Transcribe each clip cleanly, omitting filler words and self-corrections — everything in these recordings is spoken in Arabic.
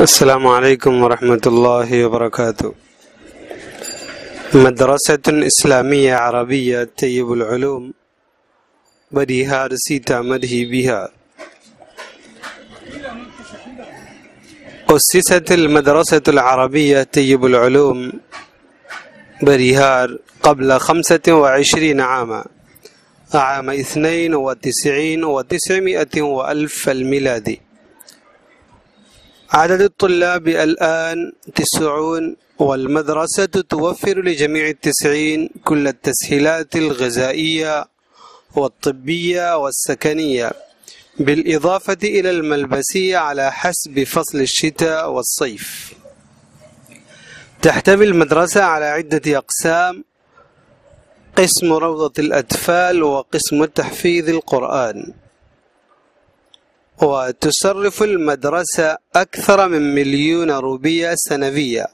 السلام عليكم ورحمة الله وبركاته. مدرسة إسلامية عربية طيب العلوم بديها رسيت مدهي بها. أسست المدرسة العربية طيب العلوم بريهار قبل 25 عاما، عام 92 و900 وألف الميلادي. عدد الطلاب الآن 90، والمدرسة توفر لجميع التسعين كل التسهيلات الغذائية والطبية والسكنية، بالإضافة إلى الملبسية على حسب فصل الشتاء والصيف. تحتوي المدرسة على عدة أقسام: قسم روضة الأطفال وقسم تحفيظ القرآن. وتصرف المدرسة أكثر من 1,000,000 روبية سنوية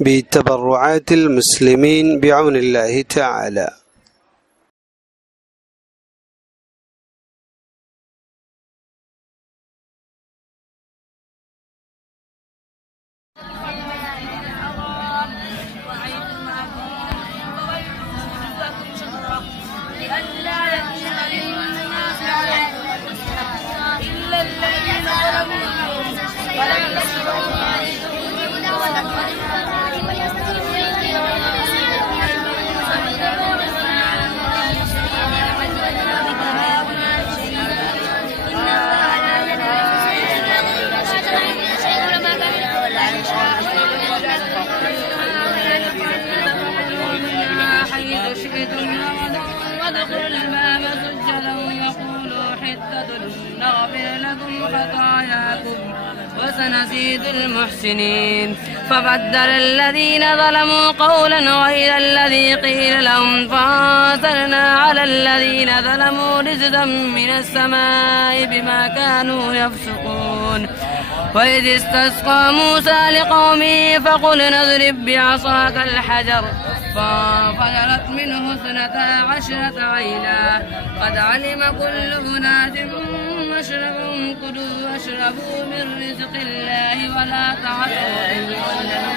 بتبرعات المسلمين بعون الله تعالى. وادخلوا الباب سجدا وقولوا حطة نغفر لكم خطاياكم وسنزيد المحسنين. فبدل الذين ظلموا قولا غير الذي قيل لهم فأنزلنا على الذين ظلموا رجزا من السماء بما كانوا يفسقون. وإذ استسقى موسى لقومه فقل اضرب بعصاك الحجر فانفجرت منه 12 عينا قد علم كل أناس مشربهم كلوا واشربوا من رزق الله ولا تعثوا أيها الذين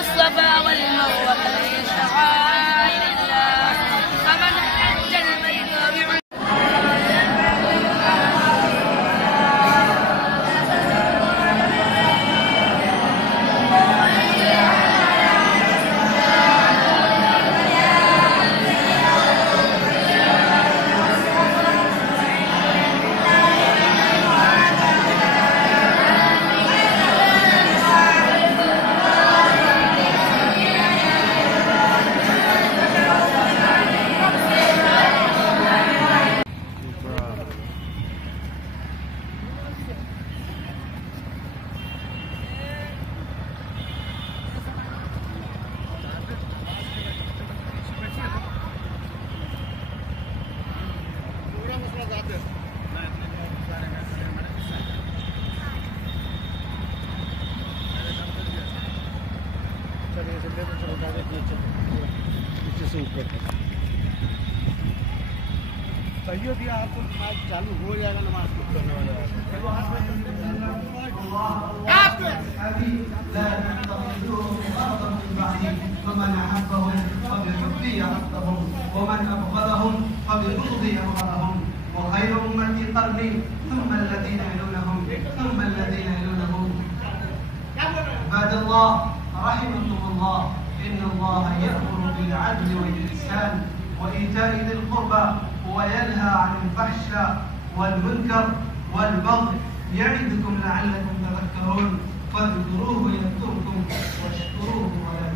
الصفا والمروة من شعائر الله فمن حج البيت सही दिया आपको आज चालू हो जाएगा नमाज पढ़ने वाला ومن أحبهم فبحبي أحبهم ومن أبغضهم فببغضي أبغضهم وخير أمتي قرني ثم الذين يلونهم ثم الذين يلونهم. عباد الله رحمكم الله، إن الله يأمر بالعدل والإحسان وإيتاء ذي القربى وينهى عن الفحشاء والمنكر والبغي يعظكم لعلكم تذكرون. فاذكروه يذكركم واشكروه ولا